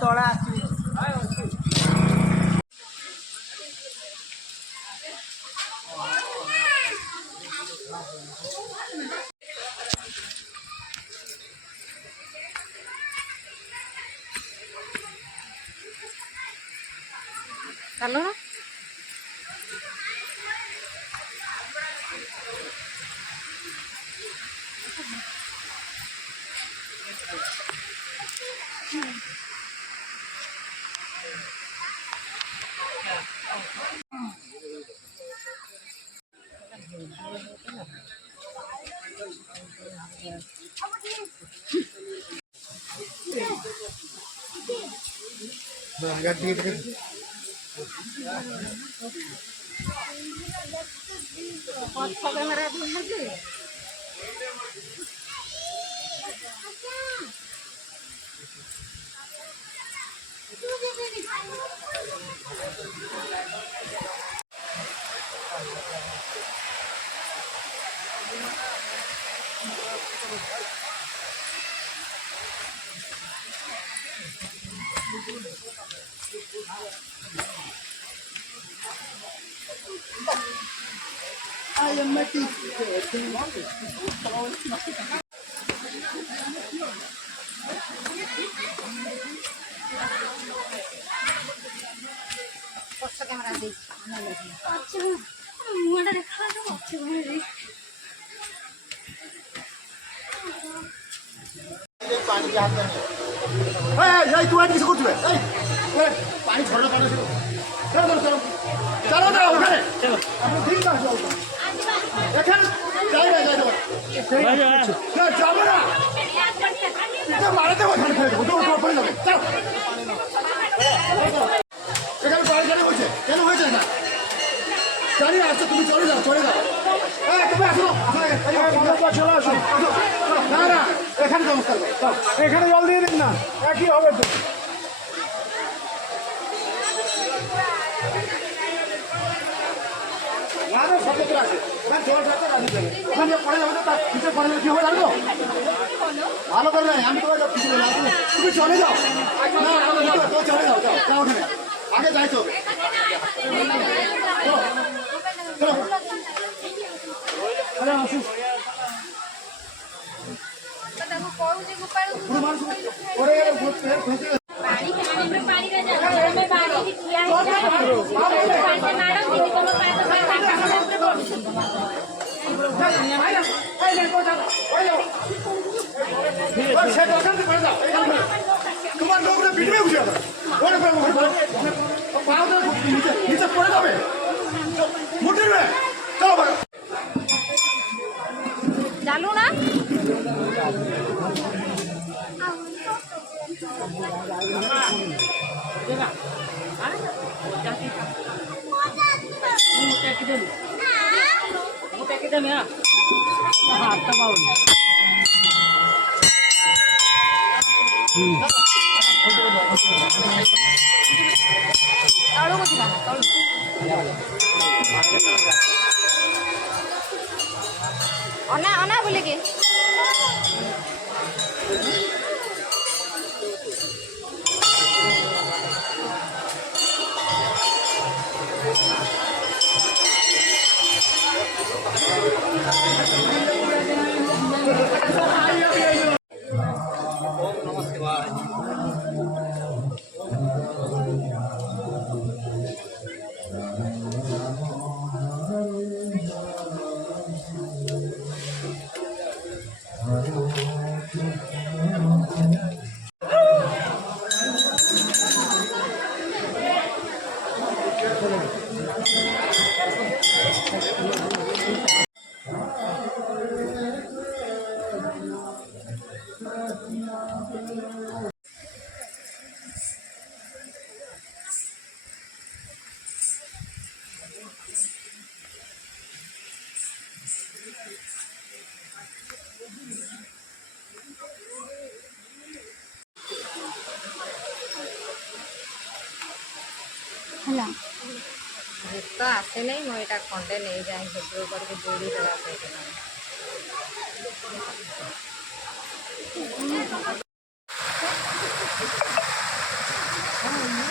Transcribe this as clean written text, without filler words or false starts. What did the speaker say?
ତଳେ ଆସିବି। ଚାଲୁନ ପଛ କ୍ୟାମେରା ଦେଇଛି ମୁହଁଟା ଦେଖା ପଛ କ୍ୟାମେରା तू आठ किसी को पानी छोड़ना पानी चलो चलो चलो चलो चलो ठीक है मारे थे এখানে পানি কেন হয়েছে না জানি আসছো তুমি চলে যাও তুমি আসো চলে আসো না না এখানে নমস্কার এখানে জল দিয়ে দিন না একই হবে তো ভালো করে নাই আমি তোমার তুমি চলে যাও চলে যাও যাও ওখানে আগে যাইতো তোমার লোকরা ভিডিও বুঝে নিচে পড়ে যাবে মুটিবে চলো চালু না ତଳକୁ ଯିବା ନା ତଳକୁ ଅନା ଅନା ବୁଲିକି ହେଲା ଭୂତ ଆସେ ନାହିଁ ମୁଁ ଏଇଟା ଖଣ୍ଡେ ନେଇଯାଏ ଭିଡ଼ିଓ କରିକି ଦୌଡ଼ି ଦେବା ସହିତ ହଁ, ମୁଁ